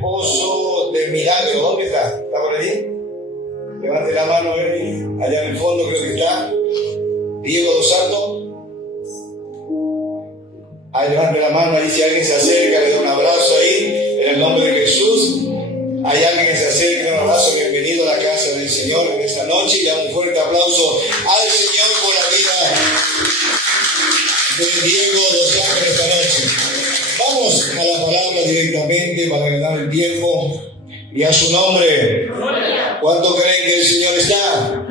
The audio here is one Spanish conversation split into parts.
esposo de Milagro. ¿Dónde está? ¿Está por ahí? Levante la mano, allá en el fondo creo que está. Diego Dos Santos. Ahí levante la mano, ahí si alguien se acerca, le da un abrazo ahí, en el nombre de Jesús. Hay alguien que se acerca, le da un abrazo, bienvenido a la casa del Señor en esta noche. Y da un fuerte aplauso al Señor por la vida de Diego Dos Santos esta noche. Vamos a la palabra directamente para ganar el tiempo y a su nombre. ¿Cuánto creen que el Señor está?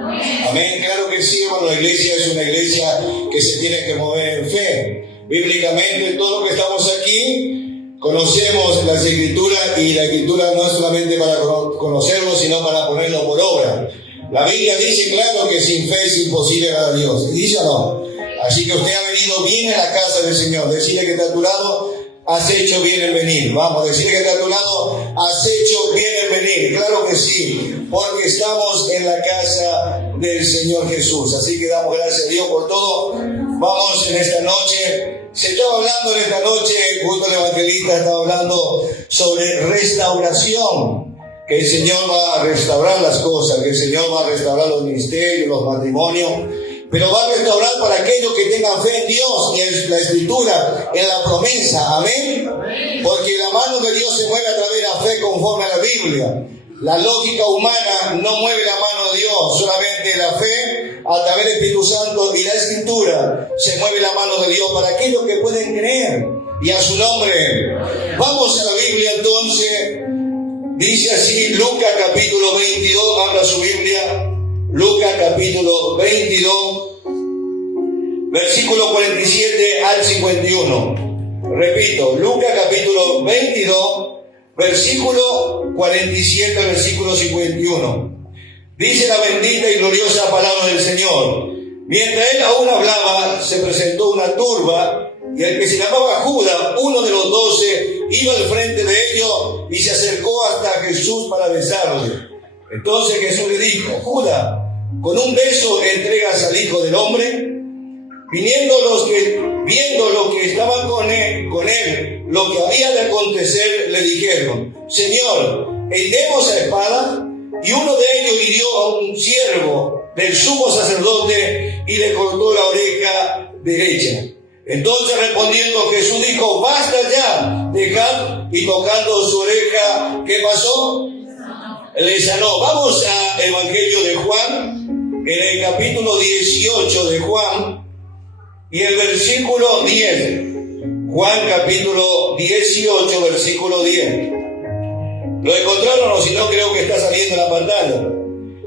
Amén, claro que sí, hermano. La iglesia es una iglesia que se tiene que mover en fe. Bíblicamente, todos los que estamos aquí conocemos las Escrituras, y la Escritura no es solamente para conocerlo, sino para ponerlo por obra. La Biblia dice claro que sin fe es imposible agradar a Dios. ¿Dice o no? Así que usted ha venido bien a la casa del Señor. Decirle que está a tu lado, has hecho bien en venir. Vamos, decirle que está a tu lado, has hecho bien en venir. Claro que sí, porque estamos en la casa del Señor Jesús. Así que damos gracias a Dios por todo. Vamos en esta noche. Se estaba hablando en esta noche, junto al evangelista estaba hablando sobre restauración. Que el Señor va a restaurar las cosas, que el Señor va a restaurar los ministerios, los matrimonios. Pero va a restaurar para aquellos que tengan fe en Dios y en la Escritura, en la promesa. Amén. Porque la mano de Dios se mueve a través de la fe conforme a la Biblia. La lógica humana no mueve la mano de Dios, solamente la fe a través del Espíritu Santo y la Escritura se mueve la mano de Dios para aquellos que pueden creer. Y a su nombre. Vamos a la Biblia entonces. Dice así Lucas capítulo 22, habla su Biblia. Lucas capítulo 22, versículo 47 al 51. Repito, Lucas capítulo 22, versículo 47 al versículo 51. Dice la bendita y gloriosa palabra del Señor. Mientras él aún hablaba, se presentó una turba, y el que se llamaba Judas, uno de los 12, iba al frente de ellos y se acercó hasta Jesús para besarle. Entonces Jesús le dijo: Judas, ¿con un beso entregas al Hijo del Hombre? Viendo los que estaban con él, lo que había de acontecer, le dijeron: Señor, ¿heriremos a espada? Y uno de ellos hirió a un siervo del sumo sacerdote y le cortó la oreja derecha. Entonces respondiendo Jesús dijo: basta ya, dejad. Y tocando su oreja, ¿qué pasó? Le sanó. Vamos al Evangelio de Juan, en el capítulo 18 de Juan, y el versículo 10. Juan capítulo 18, versículo 10. ¿Lo encontraron o si no creo que está saliendo en la pantalla?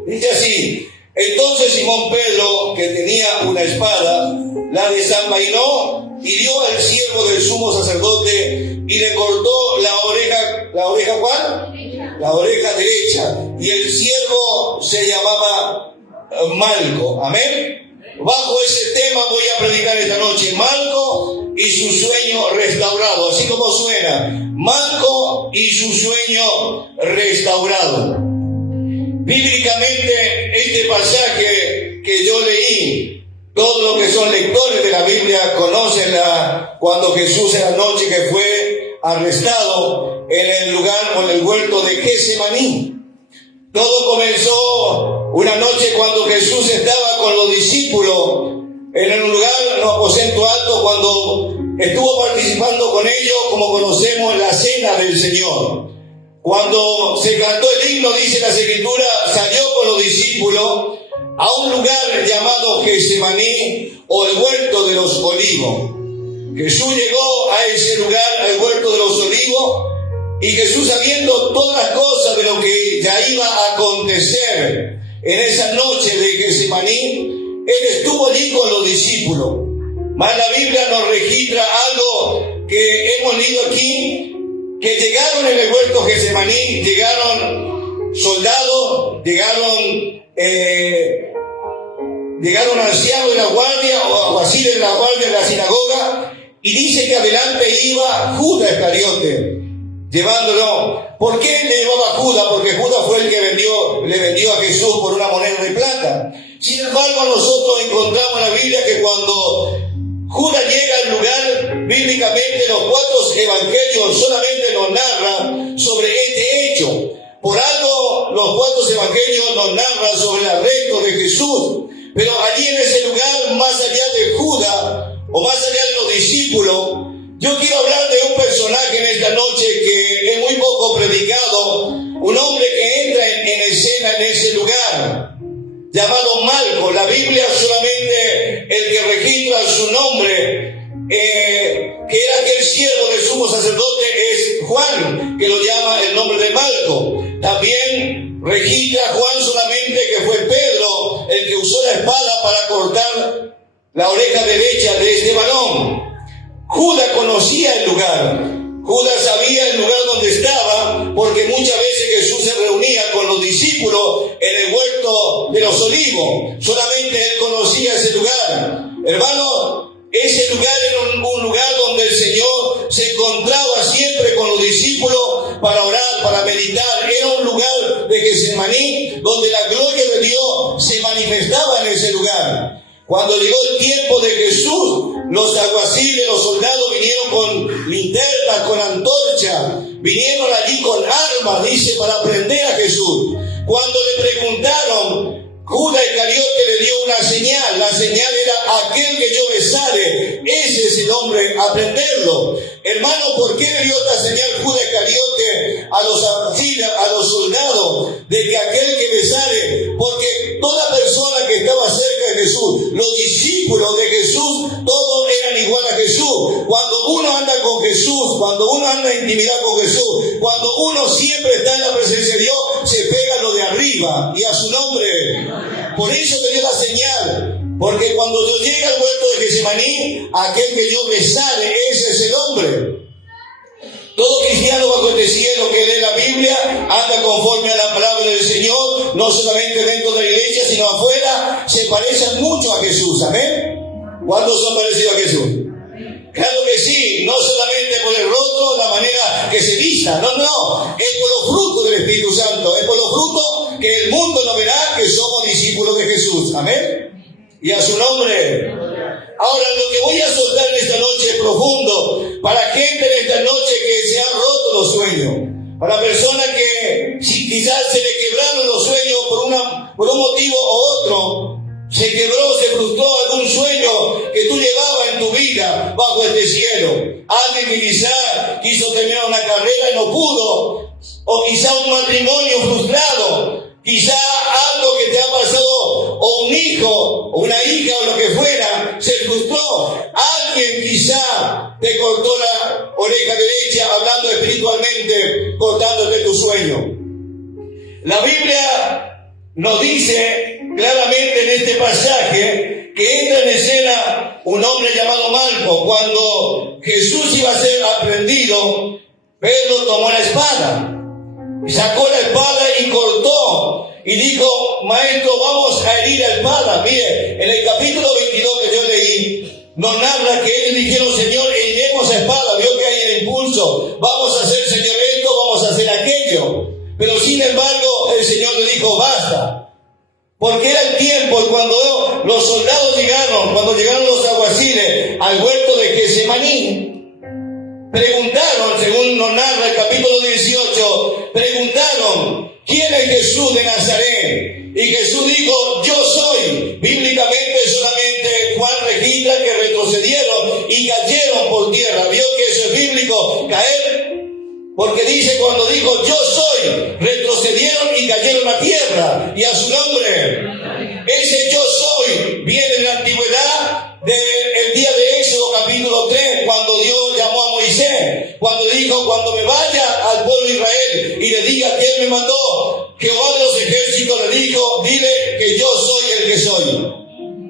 Dice así: entonces Simón Pedro, que tenía una espada, la desenvainó, hirió al siervo del sumo sacerdote y le cortó ¿la oreja cuál? La oreja derecha. Y el siervo se llamaba Malco. Amén. Bajo ese tema voy a predicar esta noche: Malco y su sueño restaurado. Así como suena, Malco y su sueño restaurado. Bíblicamente, este pasaje que yo leí, todos los que son lectores de la Biblia conocen cuando Jesús en la noche que fue arrestado en el lugar o en el huerto de Getsemaní. Todo comenzó una noche cuando Jesús estaba con los discípulos en un lugar, en un aposento alto, cuando estuvo participando con ellos, como conocemos, en la cena del Señor. Cuando se cantó el himno, dice las Escrituras, salió con los discípulos a un lugar llamado Getsemaní, o el huerto de los olivos. Jesús llegó a ese lugar, al huerto de los olivos, y Jesús, sabiendo todas las cosas de lo que ya iba a acontecer en esa noche de Getsemaní, él estuvo allí con los discípulos. Mas la Biblia nos registra algo que hemos leído aquí, que llegaron en el huerto Getsemaní, llegaron soldados, llegaron ancianos de la guardia o alguaciles de la guardia de la sinagoga, y dice que adelante iba Judas Iscariote, llevándolo. ¿Por qué le llevaba Judas? Porque Judas fue el que le vendió a Jesús por una moneda de plata. Sin embargo, nosotros encontramos en la Biblia que cuando Judas llega al lugar, bíblicamente los 4 evangelios solamente nos narran sobre este hecho. Por algo los 4 evangelios nos narran sobre el arresto de Jesús. Pero allí en ese lugar, más allá de Judas, o más allá de los discípulos, yo quiero hablar de un personaje en esta noche que es muy poco predicado, un hombre que entra en escena en ese lugar, llamado Malco. La Biblia solamente el que registra su nombre, que era aquel siervo del sumo sacerdote, es Juan, que lo llama el nombre de Malco. También registra Juan solamente que fue Pedro el que usó la espada para cortar la oreja derecha de este varón. Judas conocía el lugar. Judas sabía el lugar donde estaba, porque muchas veces Jesús se reunía con los discípulos en el huerto de los olivos. Solamente él conocía ese lugar. Hermano, ese lugar era un lugar donde el Señor se encontraba siempre con los discípulos para orar, para meditar. Era un lugar de Getsemaní donde la gloria de Dios se manifestaba en ese lugar. Cuando llegó el tiempo de Jesús, los alguaciles, los soldados vinieron con linternas, con antorcha, vinieron allí con armas, dice, para prender a Jesús. Cuando le preguntaron, Judas Iscariote le dio una señal. La señal era: aquel que yo besare, ese es el hombre, a prenderlo. Hermano, ¿por qué le dio esta señal Judas Iscariote a los soldados? De que aquel que besare, porque toda persona que estaba cerca de Jesús, los discípulos de Jesús, todos eran igual a Jesús. Cuando uno anda con Jesús, cuando uno anda en intimidad con Jesús, cuando uno siempre está en la presencia de Dios, se pega lo de arriba, y a su nombre. Por eso le dio la señal, porque cuando yo llegue al huerto de Getsemaní, aquel que yo besare, ese es el hombre. Todo cristiano bajo este cielo que lee la Biblia anda conforme a la palabra del Señor, no solamente dentro de la iglesia, sino afuera, se parecen mucho a Jesús. ¿Amén? ¿Cuántos son parecidos a Jesús? Claro que sí, no solamente por el rostro, la manera que se vista, no, es por los frutos del Espíritu Santo, es por los frutos que el mundo no verá que somos discípulos de Jesús. Amén. Y a su nombre. Ahora, lo que voy a soltar en esta noche es profundo para gente en esta noche que se han roto los sueños, para personas que si quizás se le quebraron los sueños por un motivo u otro. Se quebró, se frustró algún sueño que tú llevabas en tu vida bajo este cielo. Alguien que quizá quiso terminar una carrera y no pudo, o quizá un matrimonio frustrado, quizá algo que te ha pasado, o un hijo, o una hija, o lo que fuera, se frustró. Alguien quizá te cortó la oreja derecha, hablando espiritualmente, cortándote tu sueño. La Biblia nos dice claramente en este pasaje que entra en escena un hombre llamado Malco. Cuando Jesús iba a ser aprehendido, Pedro tomó la espada, sacó la espada y cortó, y dijo: maestro, vamos a herir a espada. Mire, en el capítulo 22 que yo leí, nos narra que ellos dijeron: Señor, heriremos a espada. Vio que hay el impulso, vamos a hacer, Señor, esto, vamos a hacer aquello. Pero sin embargo, el Señor le dijo: basta. Porque era el tiempo cuando los soldados cuando llegaron los alguaciles al huerto de Getsemaní, preguntaron, según nos narra el capítulo 18, preguntaron: ¿quién es Jesús de Nazaret? Y Jesús dijo: yo soy. Bíblicamente solamente Juan registra que retrocedieron y cayeron por tierra. ¿Vio que eso es bíblico? Caer. Porque dice, cuando dijo yo soy, retrocedieron y cayeron a tierra, y a su nombre. Ese yo soy viene en la antigüedad del día de Éxodo capítulo 3, cuando Dios llamó a Moisés, cuando le dijo: cuando me vaya al pueblo de Israel y le diga quién me mandó, Jehová de los ejércitos le dijo: dile que yo soy el que soy.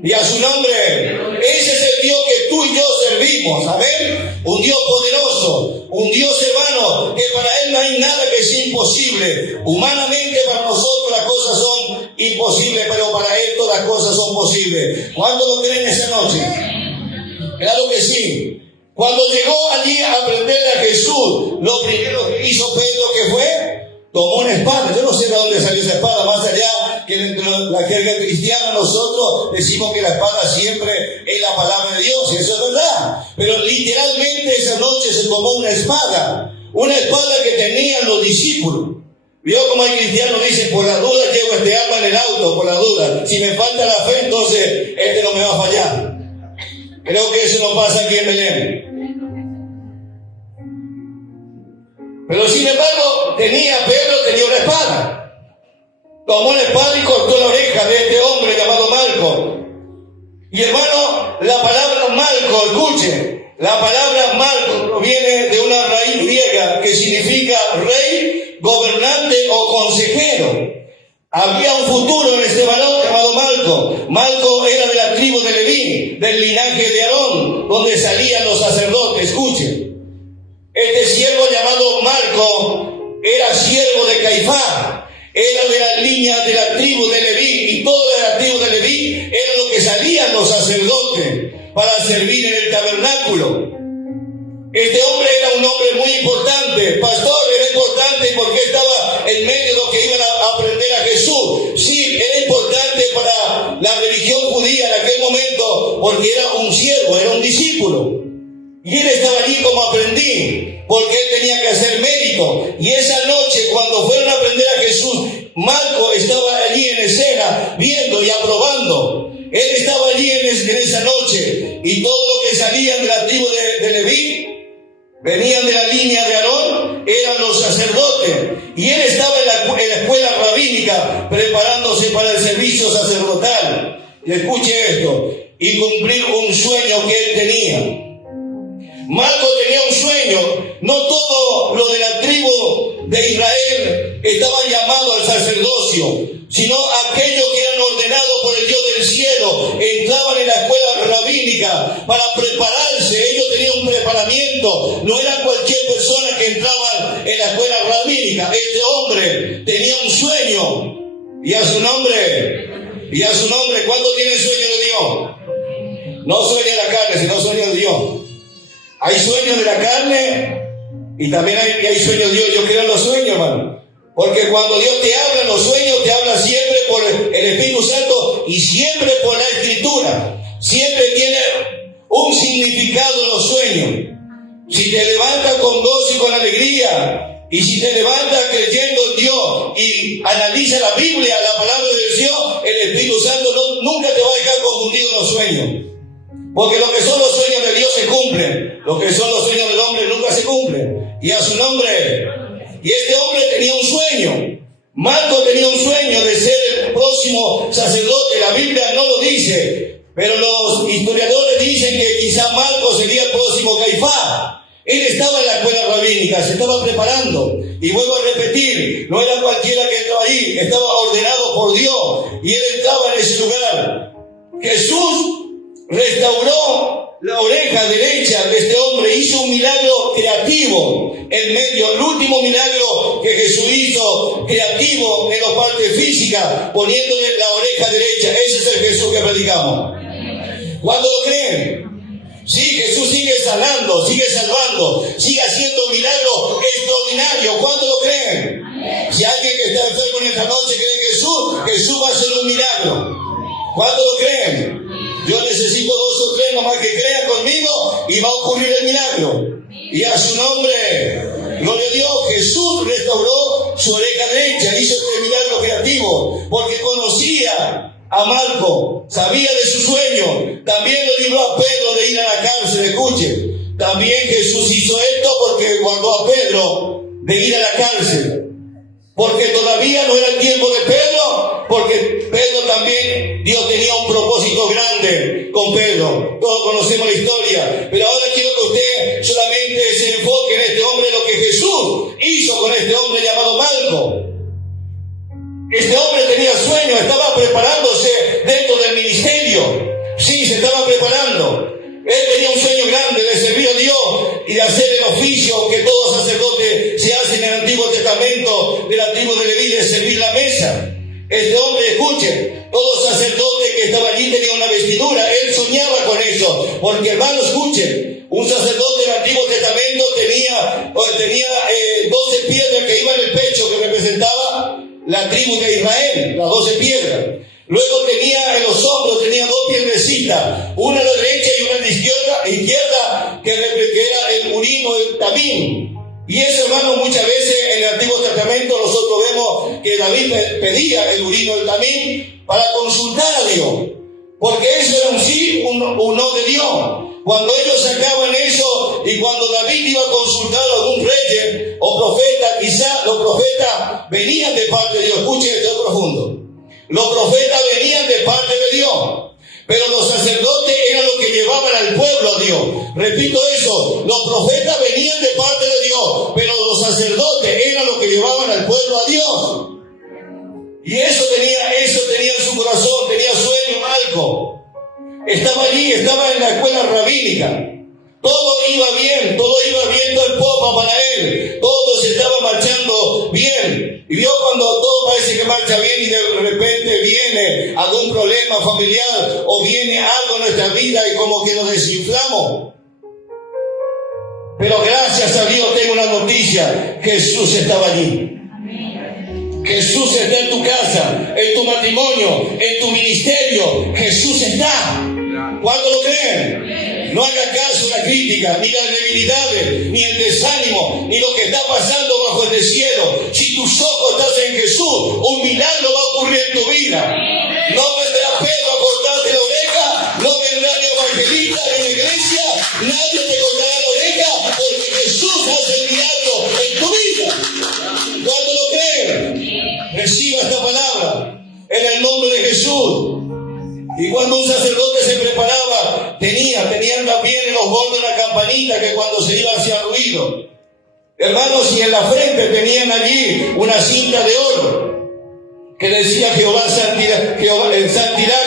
Y a su nombre. Ese es el Dios que tú y yo servimos. Amén. Un Dios poderoso, un Dios, hermano, que para Él no hay nada que sea imposible. Humanamente para nosotros las cosas son imposibles, pero para Él todas las cosas son posibles. ¿Cuántos lo creen esa noche? Claro que sí. Cuando llegó allí a aprender a Jesús, lo primero que hizo Pedro, ¿qué fue? tomó una espada. Yo no sé de dónde salió esa espada, más allá que dentro de la jerga cristiana nosotros decimos que la espada siempre es la palabra de Dios, y eso es verdad. Pero literalmente esa noche se tomó una espada que tenían los discípulos. Vio como hay cristianos dicen, por la duda llevo este arma en el auto, por la duda. Si me falta la fe, entonces este no me va a fallar. Creo que eso no pasa aquí en Belén. Pero sin embargo, Pedro tenía una espada. Tomó una espada y cortó la oreja de este hombre llamado Malco. Y hermano, la palabra Malco, escuche, la palabra Malco proviene de una raíz griega que significa rey, gobernante o consejero. Había un futuro en este varón llamado Malco. Malco era de la tribu de Leví, del linaje de Aarón, donde salían los sacerdotes. Escuchen. Este siervo llamado Malco era siervo de Caifás, era de la línea de la tribu de Leví, y toda la tribu de Leví era lo que salían los sacerdotes para servir en el tabernáculo. Este hombre era un hombre muy importante, pastor, era importante porque estaba en medio de los que iban a aprender a Jesús. Sí, era importante para la religión judía en aquel momento porque era un siervo, era un discípulo. Y él estaba allí como aprendiz, porque él tenía que hacer mérito. Y esa noche, cuando fueron a aprender a Jesús, Malco estaba allí en escena, viendo y aprobando. Él estaba allí en esa noche, y todos los que salían de la tribu de Leví, venían de la línea de Aarón, eran los sacerdotes. Y él estaba en la escuela rabínica, preparándose para el servicio sacerdotal. Y escuche esto, y cumplir un sueño que él tenía. Malco tenía un sueño. No todo lo de la tribu de Israel estaba llamado al sacerdocio, sino aquellos que eran ordenados por el Dios del cielo entraban en la escuela rabínica para prepararse. Ellos tenían un preparamiento, no era cualquier persona que entraba en la escuela rabínica. Este hombre tenía un sueño, y a su nombre, ¿cuántos tienen sueño de Dios? No sueño de la carne, sino sueño de Dios. Hay sueños de la carne y también hay sueños de Dios. Yo creo en los sueños, hermano. Porque cuando Dios te habla en los sueños, te habla siempre por el Espíritu Santo y siempre por la Escritura. Siempre tiene un significado en los sueños. Si te levantas con gozo y con alegría, y si te levantas creyendo en Dios y analiza la Biblia, la palabra de Dios, el Espíritu Santo nunca te va a dejar confundido en los sueños. Porque lo que son los sueños de Dios se cumplen, lo que son los sueños del hombre nunca se cumplen. Y a su nombre. Y este hombre tenía un sueño. Malco tenía un sueño de ser el próximo sacerdote. La Biblia no lo dice, pero los historiadores dicen que quizá Malco sería el próximo Caifás. Él estaba en la escuela rabínica, se estaba preparando. Y vuelvo a repetir, no era cualquiera que entraba ahí, estaba ordenado por Dios. Y él entraba en ese lugar. Jesús restauró la oreja derecha de este hombre, hizo un milagro creativo en medio, el último milagro que Jesús hizo creativo en la parte física, poniéndole la oreja derecha. Ese es el Jesús que predicamos. ¿Cuándo lo creen? Sí, Jesús sigue sanando, sigue salvando, sigue haciendo milagros extraordinarios. ¿Cuándo lo creen? Si alguien que está enfermo en esta noche cree en Jesús va a hacer un milagro. ¿Cuándo lo creen? Yo necesito 2 o 3 nomás que crean conmigo y va a ocurrir el milagro. Y a su nombre, gloria a Dios, Jesús restauró su oreja derecha, hizo este milagro creativo, porque conocía a Malco, sabía de su sueño. También lo libró a Pedro de ir a la cárcel. Escuche, también Jesús hizo esto porque guardó a Pedro de ir a la cárcel. Porque todavía no era el tiempo de Pedro, porque Pedro también, Dios tenía un propósito grande con Pedro. Todos conocemos la historia, pero ahora quiero que usted solamente se enfoque en este hombre, lo que Jesús hizo con este hombre llamado Malco. Este hombre tenía sueño, estaba preparándose dentro del ministerio. Sí, se estaba preparando. Él tenía un sueño grande de servir a Dios y de hacer el oficio que todo sacerdote se hace en el Antiguo Testamento de la tribu de Leví, de servir la mesa. Este hombre, escuche, todo sacerdote que estaba allí tenía una vestidura. Él soñaba con eso, porque hermano, escuche, un sacerdote del Antiguo Testamento tenía 12 piedras que iban en el pecho, que representaban la tribu de Israel, las 12 piedras. Luego tenía en los hombros, tenía 2 piedrecitas, una a la derecha y una a la izquierda, que era el Urim o el Tamim. Y eso, hermano, muchas veces en el Antiguo Testamento nosotros vemos que David pedía el Urim o el Tamim para consultar a Dios, porque eso era un sí, un no de Dios. Cuando ellos sacaban eso y cuando David iba a consultar a algún rey o profeta, quizás los profetas venían de parte de Dios. Escuchen esto profundo. Los profetas venían de parte de Dios, pero los sacerdotes eran los que llevaban al pueblo a Dios. Repito eso, los profetas venían de parte de Dios, pero los sacerdotes eran los que llevaban al pueblo a Dios. Y eso tenía en su corazón, tenía sueño Malco. Estaba allí, estaba en la escuela rabínica. Todo iba bien, todo el popa para él. Todo se estaba marchando bien. Y Dios, cuando todo parece que marcha bien y de repente viene algún problema familiar o viene algo en nuestra vida y como que nos desinflamos. Pero gracias a Dios tengo una noticia: Jesús estaba allí. Jesús está en tu casa, en tu matrimonio, en tu ministerio. Jesús está. ¿Cuánto lo creen? No haga caso a la crítica, ni las debilidades, ni el desánimo, ni lo que está pasando bajo el cielo. Si tus ojos están en Jesús, un milagro va a ocurrir en tu vida. No vendrá Pedro a cortarte la oreja, no vendrá ni evangelista en la iglesia, nadie te cortará la oreja, porque Jesús hace el milagro en tu vida. ¿Cuánto lo creen? Reciba esta palabra en el nombre de Jesús. Y cuando un sacerdote se preparaba, tenían también en los bordes una campanita que cuando se iba hacía ruido. Hermanos, y en la frente tenían allí una cinta de oro que decía Jehová, santidad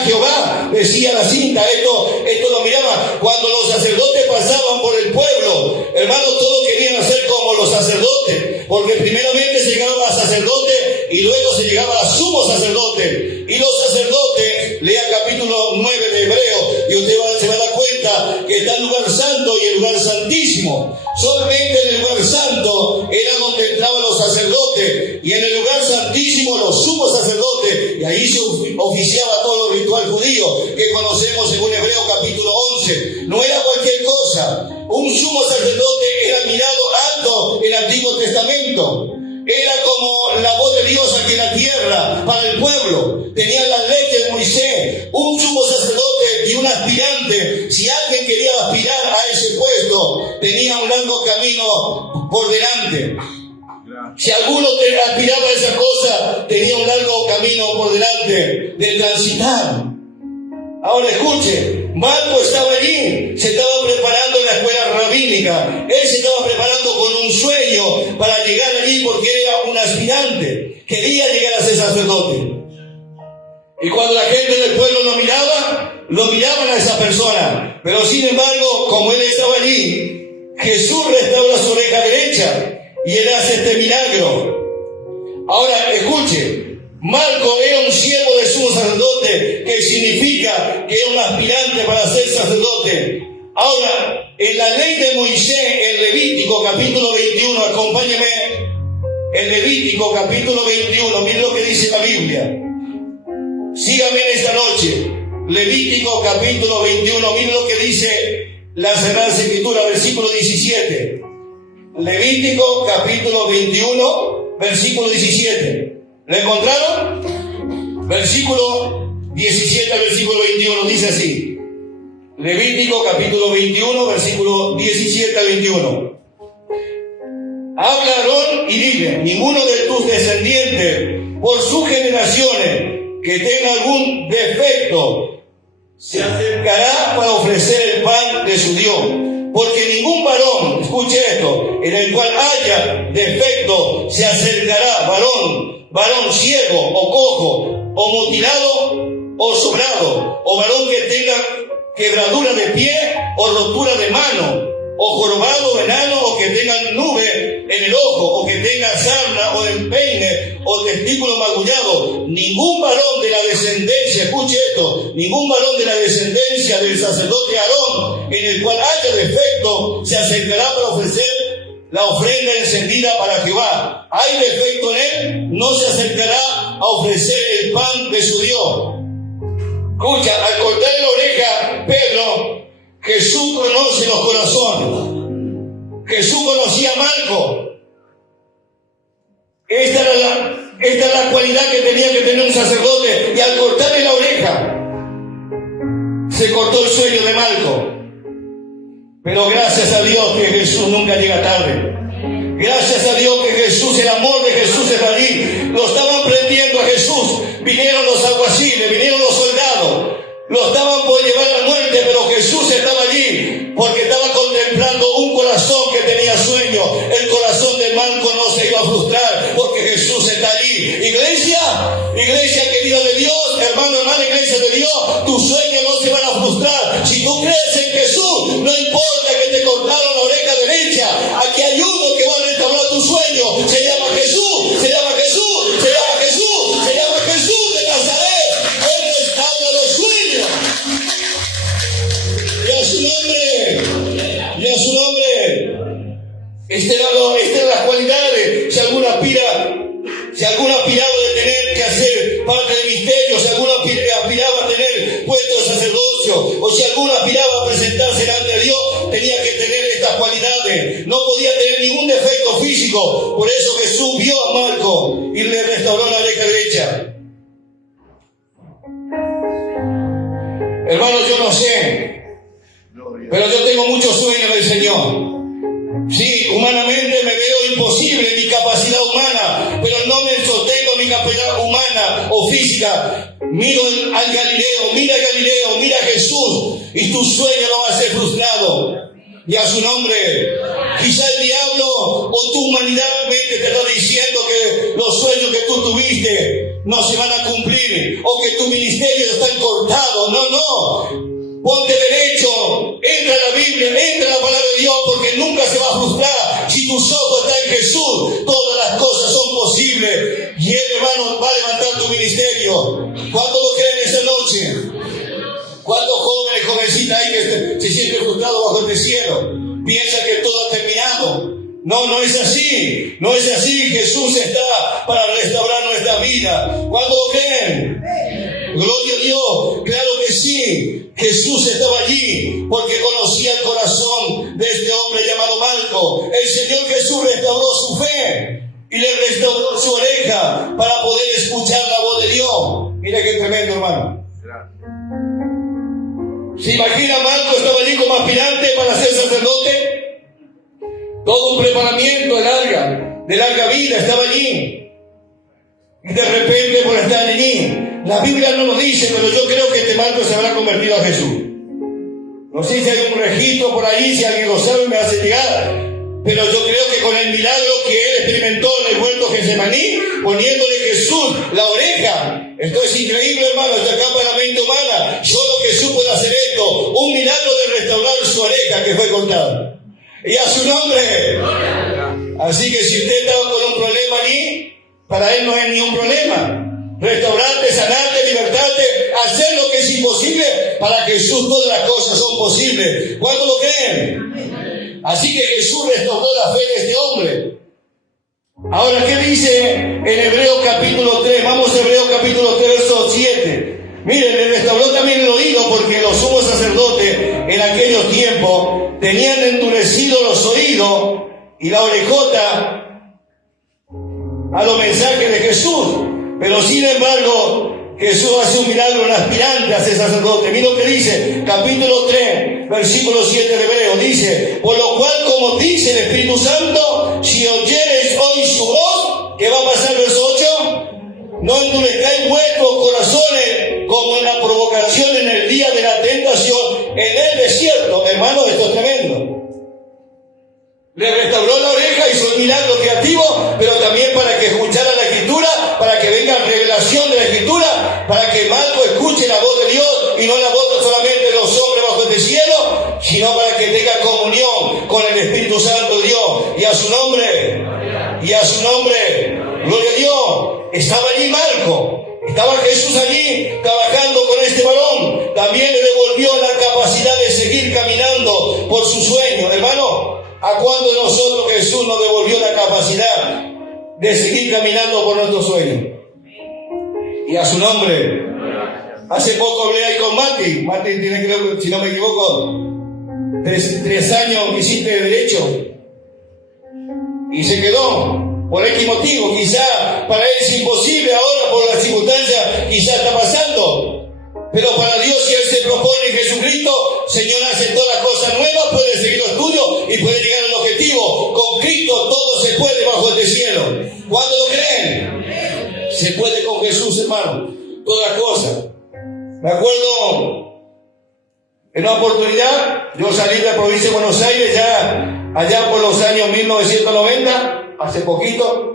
Jehová, decía la cinta. Esto lo miraba cuando los sacerdotes pasaban por el pueblo. Hermanos, todos querían hacer como los sacerdotes, porque primeramente se llegaba a sacerdote y luego se llegaba a sumo sacerdote. Y los sacerdotes, lea capítulo 9 de Hebreos, y usted se va a dar cuenta que está el lugar santo y el lugar santísimo. Solamente en el lugar santo era donde entraban los sacerdotes, y en el lugar santísimo los sumos sacerdotes, y ahí se oficiaba todo el ritual judío que conocemos según Hebreos capítulo 11. No era cualquier cosa. Un sumo sacerdote era mirado alto en el Antiguo Testamento. Era como la voz de Dios aquí en la tierra para el pueblo. Tenía las leyes de Moisés. Un sumo sacerdote y un aspirante, si alguien quería aspirar a ese puesto, tenía un largo camino por delante. Si alguno aspiraba a esa cosa, tenía un largo camino por delante de transitar. Ahora escuche, Marco estaba allí, se estaba preparando en la escuela rabínica. Él se estaba preparando con un sueño para llegar allí porque era un aspirante. Quería llegar a ser sacerdote. Y cuando la gente del pueblo lo miraban a esa persona. Pero sin embargo, como él estaba allí, Jesús restaura su oreja derecha y él hace este milagro. Ahora escuche. Marco era un siervo de sumo sacerdote, que significa que era un aspirante para ser sacerdote. Ahora, en la ley de Moisés, en Levítico capítulo 21, acompáñeme, en Levítico capítulo 21, miren lo que dice la Biblia. Sígame en esta noche. Levítico capítulo 21, miren lo que dice la Sagrada Escritura, versículo 17. Levítico capítulo 21, versículo 17. ¿Lo encontraron? Versículo 17 al versículo 21 dice así. Levítico capítulo 21, versículo 17 al 21. Habla Aarón y dile: ninguno de tus descendientes, por sus generaciones, que tenga algún defecto, se acercará para ofrecer el pan de su Dios. Porque ningún varón, escuche esto, en el cual haya defecto, se acercará, varón ciego o cojo, o mutilado o sobrado, o varón que tenga quebradura de pie o rotura de mano, o jorobado o enano, o que tenga nube en el ojo, o que tenga sarna o empeine o testículo magullado. Ningún varón de la descendencia, escuche esto, ningún varón de la descendencia del sacerdote Aarón, en el cual haya defecto, se acercará para ofrecer la ofrenda encendida para Jehová. ¿Hay defecto en él? No se acercará a ofrecer el pan de su Dios. Escucha, al cortarle la oreja, Pedro, Jesús conoce los corazones. Jesús conocía a Malco. Esta es la cualidad que tenía que tener un sacerdote. Y al cortarle la oreja, se cortó el sueño de Malco. Pero gracias a Dios que Jesús nunca llega tarde. Gracias a Dios que Jesús, el amor de Jesús está allí. Lo estaban prendiendo a Jesús. Vinieron los alguaciles, vinieron los soldados. Lo estaban por llevar a la muerte, pero Jesús estaba allí porque estaba contemplando un corazón que tenía sueño. El corazón de Malco no se iba a frustrar porque Jesús está allí. Iglesia querida de Dios, hermano, hermana, iglesia de Dios, tus sueños no se van a frustrar. Si tú crees en Jesús, no importa que te cortaron la oreja derecha, aquí hay uno que va a restaurar tu sueño. Se llama Jesús, se llama Jesús, se llama Jesús, se llama Jesús de Nazaret. Él restaura los sueños. Y a su nombre, y a su nombre. Estas eran las cualidades. Si alguno aspiraba de tener que hacer parte del misterio, si alguno aspiraba a tener puesto de sacerdocio, o si alguno aspiraba a presentarse delante de Dios, tenía que tener estas cualidades. No podía tener ningún defecto físico. Por eso Jesús vio a Malco y le restauró la oreja derecha. Hermanos, yo no sé, pero yo tengo muchos sueños del Señor. Sí, humanamente me veo imposible, mi capacidad humana, pero no me sostengo mi capacidad humana o física. Miro al Galileo, mira a Jesús, y tu sueño no va a ser frustrado. Y a su nombre, quizá el diablo o tu humanidad mente te está diciendo que los sueños que tú tuviste no se van a cumplir, o que tu ministerio está cortado. No. Ponte derecho, entra a la Biblia, entra a la palabra de Dios, porque nunca se va a frustrar. Si tus ojos están en Jesús, todas las cosas son posibles. Y Él, hermano, va a levantar tu ministerio. ¿Cuántos lo creen esta noche? ¿Cuántos jóvenes, jovencitas hay que se sienten frustrados bajo el cielo? Piensan que todo ha terminado. No es así. No es así. Jesús está para restaurar nuestra vida. ¿Cuántos lo creen? Gloria a Dios, claro que sí. Jesús estaba allí porque conocía el corazón de este hombre llamado Malco. El Señor Jesús restauró su fe y le restauró su oreja para poder escuchar la voz de Dios. Mira qué tremendo, hermano. ¿Se imagina? Malco estaba allí como aspirante para ser sacerdote. Todo un preparamiento de larga vida estaba allí. Y de repente, por estar allí, la Biblia no lo dice, pero yo creo que este Malco se habrá convertido a Jesús. No sé si hay un registro por ahí, si alguien lo sabe me hace llegar. Pero yo creo que con el milagro que él experimentó en el huerto Getsemaní, poniéndole Jesús la oreja. Esto es increíble, hermano, esto acá para la mente humana. Solo Jesús puede hacer esto. Un milagro de restaurar su oreja que fue cortada. Y a su nombre. Así que si usted estaba con un problema allí, para él no es ni un problema. Restaurarte, sanarte, libertarte, hacer lo que es imposible. Para Jesús todas las cosas son posibles. ¿Cuántos lo creen? Así que Jesús restauró la fe de este hombre. Ahora, ¿qué dice en Hebreos capítulo 3? Vamos a Hebreos capítulo 3, verso 7. Miren, le restauró también el oído, porque los sumos sacerdotes en aquellos tiempos tenían endurecidos los oídos y la orejota a los mensajes de Jesús. Pero sin embargo, Jesús hace un milagro en aspirante a ser sacerdote. Mira lo que dice, capítulo 3, versículo 7 de Hebreo. Dice, por lo cual, como dice el Espíritu Santo, si oyereis hoy su voz, ¿qué va a pasar, verso 8? No endurezcáis vuestros corazones como en la provocación en el día de la tentación en el desierto. Hermano, esto es tremendo. Le restauró la oreja, hizo un milagro creativo, pero también para que escuchara la Escritura, para que venga revelación de la Escritura, para que Malco escuche la voz de Dios y no la voz solamente de los hombres bajo este cielo, sino para que tenga comunión con el Espíritu Santo de Dios. Y a su nombre, gloria a Dios. Estaba allí Malco, estaba Jesús allí trabajando con este varón. También le devolvió la capacidad de seguir caminando por su sueño. Hermano, ¿a cuándo de nosotros Jesús nos devolvió la capacidad de seguir caminando por nuestros sueños? Y a su nombre. Hace poco hablé ahí con Mati. Mati tiene, creo, si no me equivoco, 3 años que hiciste derecho. Y se quedó. Por X motivo. Quizá para él es imposible ahora por las circunstancias. Quizá está pasando. Pero para Dios, si Él se propone en Jesucristo, Señor hace todas las cosas nuevas, puede seguir lo estudios y puede llegar al objetivo. Con Cristo todo se puede bajo este cielo. ¿Cuándo lo creen? Se puede con Jesús, hermano. Todas las cosas. Me acuerdo, en una oportunidad, yo salí de la provincia de Buenos Aires ya allá por los años 1990, hace poquito.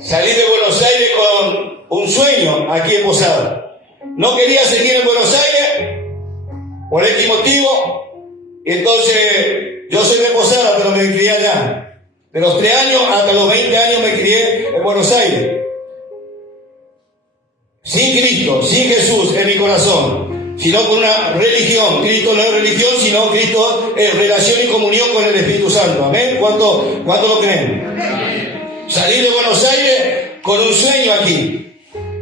Salí de Buenos Aires con un sueño aquí en Posada. No quería seguir en Buenos Aires por X motivo. Y entonces yo soy de Posada, pero me crié allá. De los 3 años hasta los 20 años me crié en Buenos Aires. Sin Cristo, sin Jesús en mi corazón, sino con una religión. Cristo no es religión, sino Cristo es relación y comunión con el Espíritu Santo. ¿Amén? ¿Cuánto lo creen? Salí de Buenos Aires con un sueño aquí.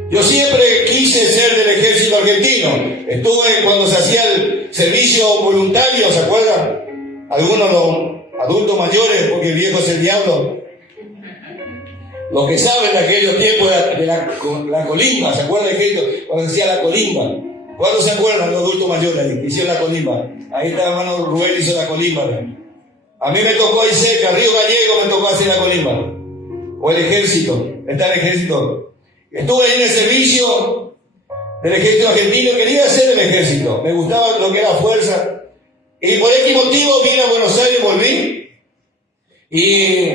Yo siempre quise ser del ejército argentino. Estuve cuando se hacía el servicio voluntario, ¿se acuerdan? Algunos los adultos mayores, porque el viejo es el diablo. Los que saben de aquellos tiempos de la colimba, ¿se acuerdan de aquello? Cuando se hacía la colimba. ¿Cuántos se acuerdan los adultos mayores ahí? Que hicieron la colimba. Ahí está hermano Rubén, hizo la colimba. A mí me tocó ahí cerca, Río Gallego me tocó hacer la colimba. O el ejército, está el ejército. Estuve ahí en el servicio del ejército argentino, quería hacer el ejército. Me gustaba lo que era fuerza. Y por X motivo vine a Buenos Aires, volví. Y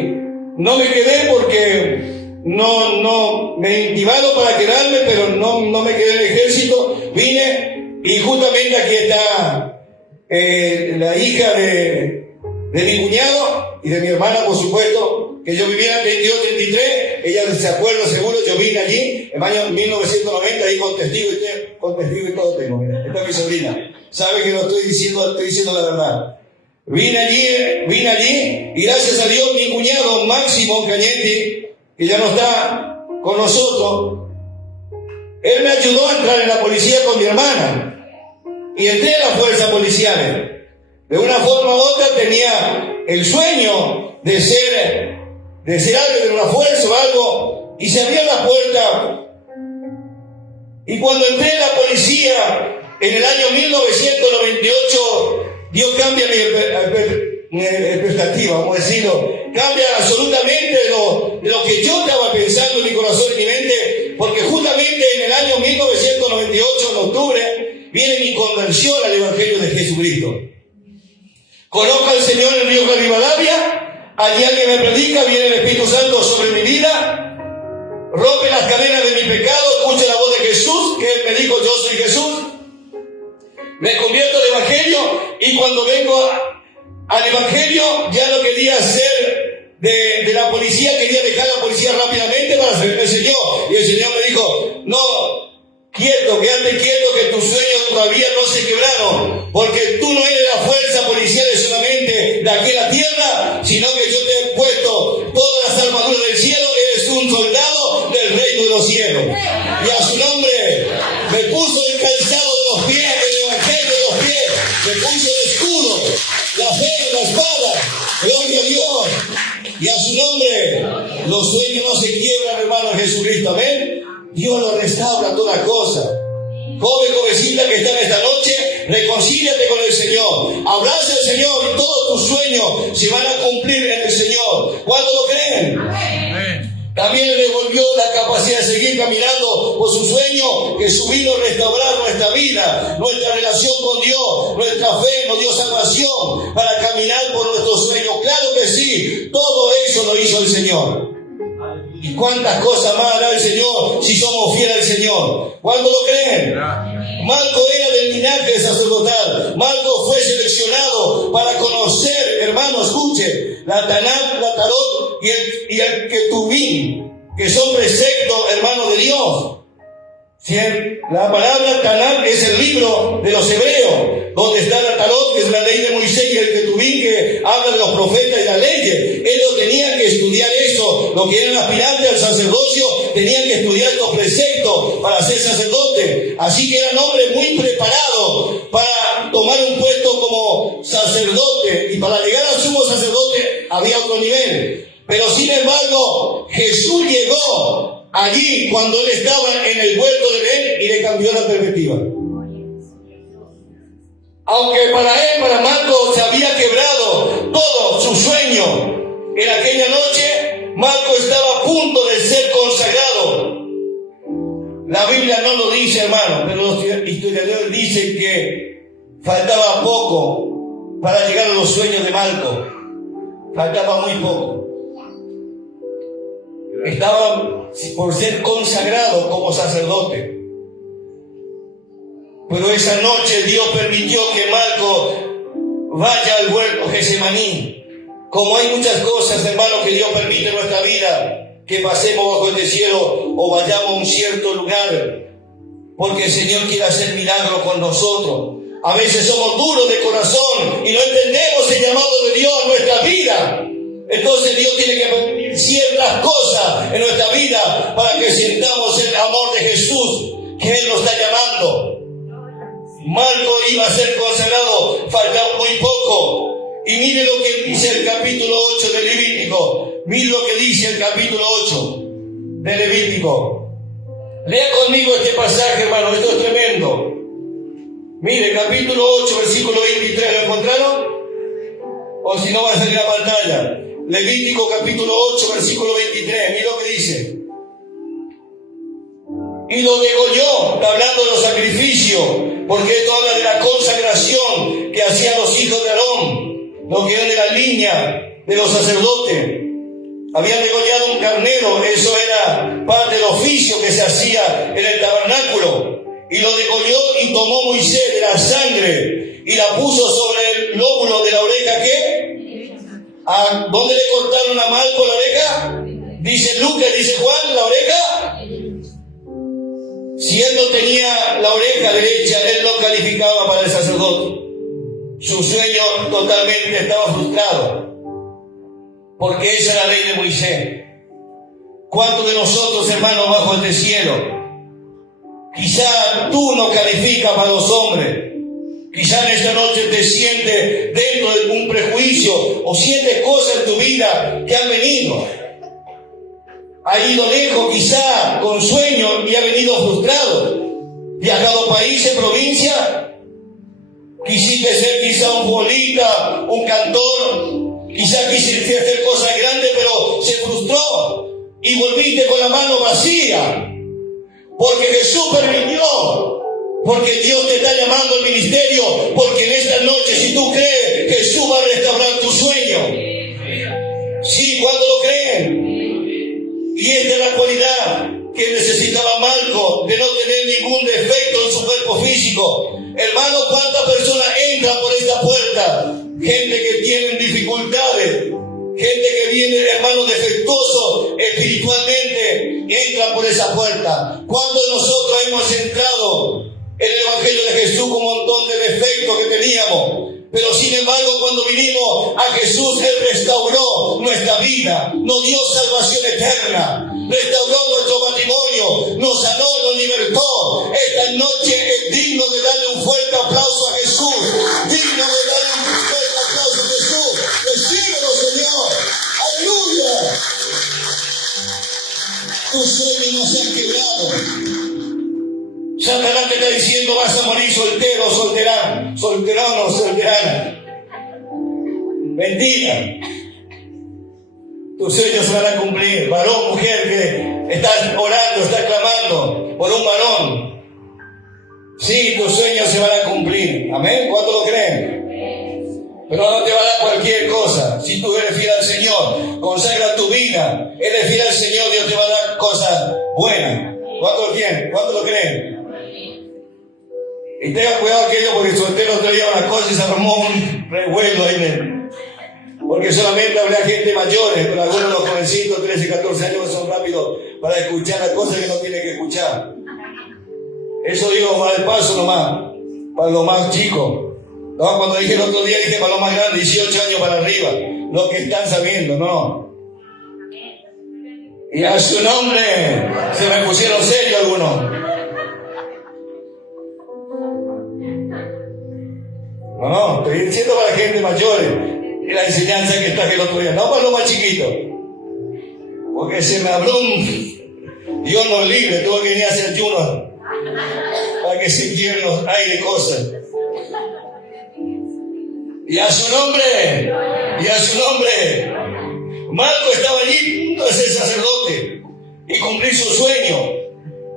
no me quedé porque no me intimaron para quedarme, pero no me quedé en el ejército. Vine y justamente aquí está la hija de mi cuñado y de mi hermana, por supuesto, que yo vivía en 22, 33. Ella se acuerda seguro, yo vine allí en el año 1990 ahí con testigo y todo tengo. Mira, esta es mi sobrina. Sabe que lo estoy diciendo la verdad. Vine allí y gracias a Dios mi cuñado Máximo Cañetti, que ya no está con nosotros, él me ayudó a entrar en la policía con mi hermana y entré en las fuerzas policiales. De una forma u otra tenía el sueño de ser algo, de una fuerza o algo, y se abrió la puerta. Y cuando entré en la policía en el año 1998, Dios cambia mi perspectiva, vamos a decirlo. Cambia absolutamente de lo que yo estaba pensando en mi corazón y mi mente, porque justamente en el año 1998, en octubre, viene mi conversión al Evangelio de Jesucristo. Conozco al Señor en Río Rivadavia, allí alguien me predica, viene el Espíritu Santo sobre mi vida, rompe las cadenas de mi pecado, escucha la voz de Jesús, que Él me dijo, yo soy Jesús. Me convierto al Evangelio y cuando vengo al Evangelio ya no quería ser de la policía, quería dejar la policía rápidamente para servir al Señor. Y el Señor me dijo, no, quédate quieto que tus sueños todavía no se quebraron, porque tú no eres la fuerza policial solamente de aquí en la tierra, sino que yo te he puesto todas las armaduras del cielo, eres un soldado del reino de los cielos. Y a su nombre me puso el calzado de los pies, el Evangelio de los pies, me puso el escudo, la fe, la espada, gloria a Dios. Y a su nombre los sueños no se quiebran, hermano, en Jesucristo, amén. Dios lo restaura toda cosa. Joven, jovencita que está en esta noche, reconcíliate con el Señor, abraza al Señor y todos tus sueños se van a cumplir en el Señor. ¿Cuántos lo creen? Amén. También le devolvió la capacidad de seguir caminando por su sueño, que su vino restaurar nuestra vida, nuestra relación con Dios, nuestra fe, nos dio salvación para caminar por nuestros sueños. Claro que sí, todo eso lo hizo el Señor. ¿Y cuántas cosas más hará el Señor si somos fieles al Señor? ¿Cuánto lo creen? Marco era del linaje sacerdotal. Marco fue seleccionado para conocer, hermano, escuche, la Tanakh, la Tarot y el Ketubim, que son preceptos, hermanos, de Dios. La palabra Tanakh es el libro de los hebreos, donde está la Tarot, que es la ley de Moisés, y el Ketubín, que habla de los profetas y las leyes. Ellos tenían que estudiar eso. Los que eran aspirantes al sacerdocio tenían que estudiar estos preceptos para ser sacerdote. Así que eran hombres muy preparados para tomar un puesto como sacerdote, y para llegar al sumo sacerdote había otro nivel. Pero sin embargo, Jesús llegó allí cuando él estaba en el huerto de Belén y le cambió la perspectiva. Aunque para Marco se había quebrado todo su sueño en aquella noche, Marco estaba a punto de ser consagrado. La Biblia no lo dice, hermano, pero los historiadores dicen que faltaba poco para llegar a los sueños de Marco. Faltaba muy poco. Estaba por ser consagrado como sacerdote. Pero esa noche Dios permitió que Marco vaya al huerto Getsemaní. Como hay muchas cosas, hermanos, que Dios permite en nuestra vida, que pasemos bajo este cielo o vayamos a un cierto lugar, porque el Señor quiere hacer milagros con nosotros. A veces somos duros de corazón y no entendemos el llamado de Dios a nuestra vida. Entonces Dios tiene que permitir ciertas cosas en nuestra vida para que sintamos el amor de Jesús, que Él nos está llamando. Marco iba a ser consagrado, faltaba muy poco. Y mire lo que dice el capítulo 8 de Levítico. Mire lo que dice el capítulo 8 de Levítico. Lea conmigo este pasaje, hermano, esto es tremendo. Mire, capítulo 8, versículo 23, ¿lo encontraron? O si no, va a salir la pantalla. Levítico capítulo 8, versículo 23, mira lo que dice. Y lo degolló, hablando de los sacrificios, porque esto habla de la consagración que hacían los hijos de Aarón, los que eran de la línea de los sacerdotes. Habían degollado un carnero, eso era parte del oficio que se hacía en el tabernáculo. Y lo degolló y tomó Moisés de la sangre y la puso sobre el lóbulo de la oreja, ¿qué? ¿A dónde le cortaron a Marco la oreja? Dice Lucas, dice Juan, la oreja. Si él no tenía la oreja derecha, él no calificaba para el sacerdote. Su sueño totalmente estaba frustrado, porque esa es la ley de Moisés. ¿Cuántos de nosotros, hermanos, bajo este cielo? Quizá tú no calificas para los hombres. Quizá en esta noche te sientes dentro de un prejuicio o sientes cosas en tu vida que han venido. Ha ido lejos quizá con sueños y ha venido frustrado. Viajado a países, provincias. Quisiste ser quizá un futbolista, un cantor. Quizá quisiste hacer cosas grandes, pero se frustró y volviste con la mano vacía. Porque Jesús permitió. Porque Dios te está llamando al ministerio. Porque en esta noche, si tú crees, Jesús va a restaurar tu sueño. Sí, ¿cuándo lo creen? Y esta es la cualidad que necesitaba Marco, de no tener ningún defecto en su cuerpo físico. Hermano, ¿cuántas personas entran por esta puerta? Gente que tiene dificultades, gente que viene, hermano, defectuoso espiritualmente, entran por esa puerta. ¿Cuántos de nosotros hemos entrado en el Evangelio de Jesús con un montón de defectos que teníamos? Pero sin embargo, cuando vinimos a Jesús, Él restauró nuestra vida, nos dio salvación eterna, restauró nuestro matrimonio, nos sanó, nos libertó. Esta noche es digno de darle un fuerte aplauso a Jesús, digno de darle un fuerte aplauso a Jesús. Recíbelo, Señor. ¡Aleluya! Tus sueños no se han quebrado. Satanás te está diciendo: vas a morir soltero, solterano, solterano o solterana. Mentira. Tus sueños se van a cumplir. Varón, mujer, que estás orando, estás clamando por un varón. Sí, tus sueños se van a cumplir. Amén. ¿Cuántos lo creen? Pero no te va a dar cualquier cosa. Si tú eres fiel al Señor, consagra tu vida, eres fiel al Señor, Dios te va a dar cosas buenas. ¿Cuántos lo tienen? ¿Cuántos lo creen? Y tenga cuidado aquello, porque el soltero traía una cosa y se armó un revuelo ahí. Porque solamente habrá gente mayores, pero algunos de los jovencitos, 13, 14 años, son rápidos para escuchar las cosas que no tienen que escuchar. Eso digo para el paso nomás, para los más chicos. No, cuando dije el otro día, dije para los más grandes, 18 años para arriba, los que están sabiendo, no. Y a su nombre se me pusieron serios algunos. No, estoy diciendo para la gente mayores, y la enseñanza que traje el otro día, no para los más chiquitos. Porque se me abrió Dios nos libre, tuve que venir a hacer ayuno para que sintieran los aire cosas. Y a su nombre, Marco estaba allí, punto de ser sacerdote, y cumplir su sueño.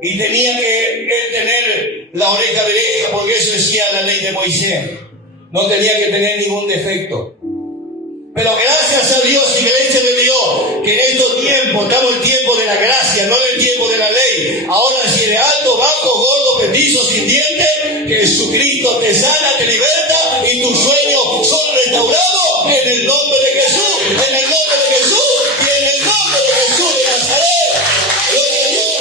Y tenía que él tener la oreja derecha, porque eso decía la ley de Moisés. No tenía que tener ningún defecto. Pero gracias a Dios y gracias de Dios, que en estos tiempos, estamos en el tiempo de la gracia, no en el tiempo de la ley. Ahora si eres alto, bajo, gordo, petizo, sin dientes, Jesucristo te sana, te liberta y tus sueños son restaurados en el nombre de Jesús, en el nombre de Jesús y en el nombre de Jesús de Nazaret. Gloria a Dios.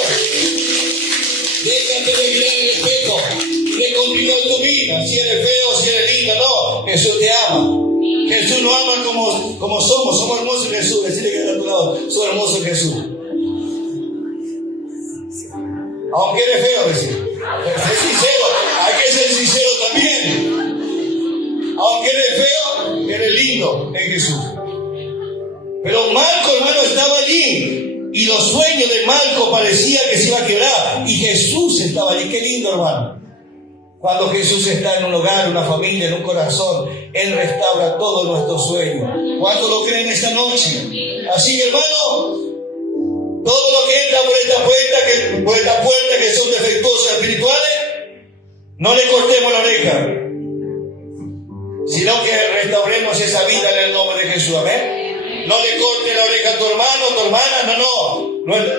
Déjate de mirar el espejo y de continuar tu vida. Si eres feo, si eres lindo, no. Jesús te ama. Jesús nos ama como somos hermosos en Jesús. Decirle que está a tu lado, soy hermoso en Jesús. Aunque eres feo, decir. Sé sincero, hay que ser sincero también. Aunque eres feo, eres lindo en Jesús. Pero Marco, hermano, estaba allí. Y los sueños de Marco parecía que se iba a quebrar. Y Jesús estaba allí. Qué lindo, hermano. Cuando Jesús está en un hogar, una familia, en un corazón, Él restaura todos nuestros sueños. ¿Cuántos lo creen esta noche? Así que, hermano, todo lo que entra por esta puerta que son defectuosos espirituales, no le cortemos la oreja, sino que restauremos esa vida en el nombre de Jesús. Amén. No le corte la oreja a tu hermano, tu hermana, no.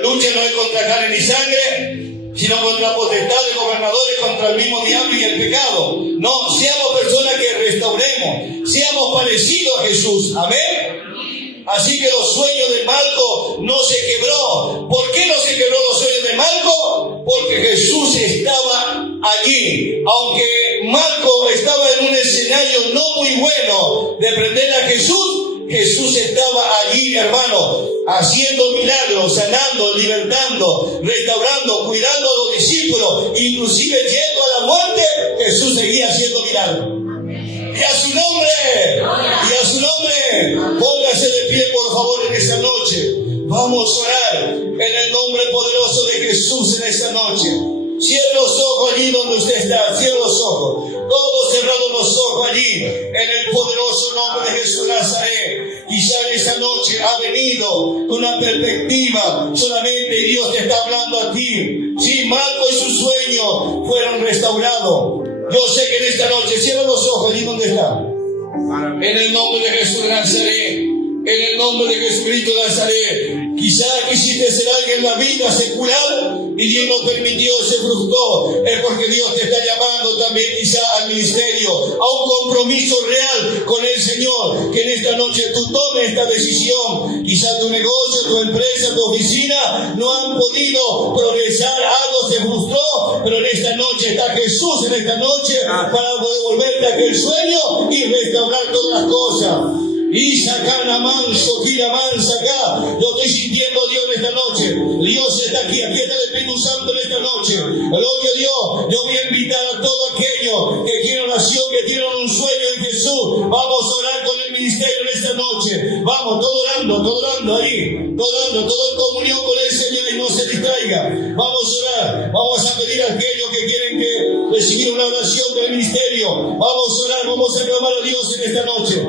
Lucha no es contra carne ni sangre, sino contra potestades, gobernadores, contra el mismo diablo y el pecado. No, seamos personas que restauremos, seamos parecidos a Jesús. Amén. Así que los sueños de Marco no se quebró. ¿Por qué no se quebró los sueños de Marco? Porque Jesús estaba allí. Aunque Marco estaba en un escenario no muy bueno de prender a Jesús, Jesús estaba allí, hermano, haciendo milagros, sanando, libertando, restaurando, cuidando a los discípulos, inclusive yendo a la muerte. Jesús seguía haciendo milagros. Y a su nombre, póngase de pie por favor en esta noche. Vamos a orar en el nombre poderoso de Jesús en esta noche. Cierre los ojos allí donde usted está, cierre los ojos, todos cerrados los ojos allí, en el poderoso nombre de Jesús de Nazaret. Quizá en esta noche ha venido con una perspectiva solamente y Dios te está hablando a ti. Si Marco y sus sueños fueron restaurados, yo sé que en esta noche, cierra los ojos allí donde está. En el nombre de Jesús de Nazaret, en el nombre de Jesucristo de Nazaret. Quizá quisiste ser alguien en la vida secular y Dios no permitió, se frustró. Es porque Dios te está llamando también quizá al ministerio, a un compromiso real con el Señor. Que en esta noche tú tomes esta decisión. Quizá tu negocio, tu empresa, tu oficina no han podido progresar, algo se frustró, pero en esta noche está Jesús, en esta noche, para devolverte aquel sueño y restaurar todas las cosas. Y sacan a manso, tira mansa acá. Yo estoy sintiendo a Dios en esta noche. Dios está aquí está el Espíritu Santo en esta noche. Gloria a Dios. Yo voy a invitar a todos aquellos que quieren oración, que tienen un sueño en Jesús. Vamos a orar con el ministerio en esta noche. Vamos, todo orando ahí. Todo en comunión con el Señor y no se distraiga. Vamos a orar. Vamos a pedir a aquellos que quieren recibir una oración del ministerio. Vamos a orar, vamos a clamar a Dios en esta noche.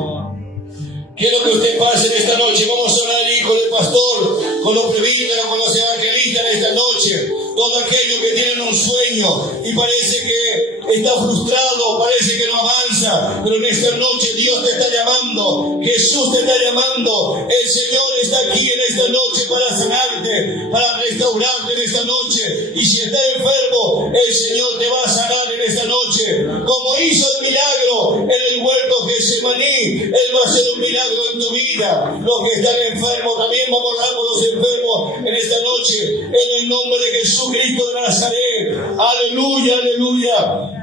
Quiero que usted pase en esta noche. Vamos a orar ahí con el pastor, con los presbíteros, con los evangelistas en esta noche. Todos aquellos que tienen un sueño y parece que está frustrado, parece que no avanza, pero en esta noche Dios te está llamando, Jesús te está llamando, el Señor está aquí en esta noche para sanarte, para restaurarte en esta noche. Y si estás enfermo, el Señor te va a sanar en esta noche, como hizo el milagro en el huerto Getsemaní. Getsemaní, Él va a hacer un milagro en tu vida. Los que están enfermos, también vamos a orar por los enfermos en esta noche, en el nombre de Jesucristo de Nazaret. Aleluya, aleluya.